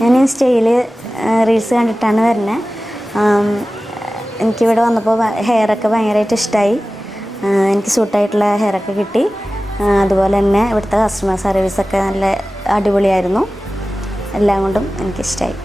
ഞാൻ ഇൻസ്റ്റയിൽ റീൽസ് കണ്ടിട്ടാണ് വരുന്നത്. എനിക്കിവിടെ വന്നപ്പോൾ ഹെയറൊക്കെ ഭയങ്കരമായിട്ട് ഇഷ്ടമായി. എനിക്ക് സൂട്ടായിട്ടുള്ള ഹെയറൊക്കെ കിട്ടി. അതുപോലെ തന്നെ ഇവിടുത്തെ കസ്റ്റമർ സർവീസൊക്കെ നല്ല അടിപൊളിയായിരുന്നു. എല്ലാം കൊണ്ടും എനിക്കിഷ്ടമായി.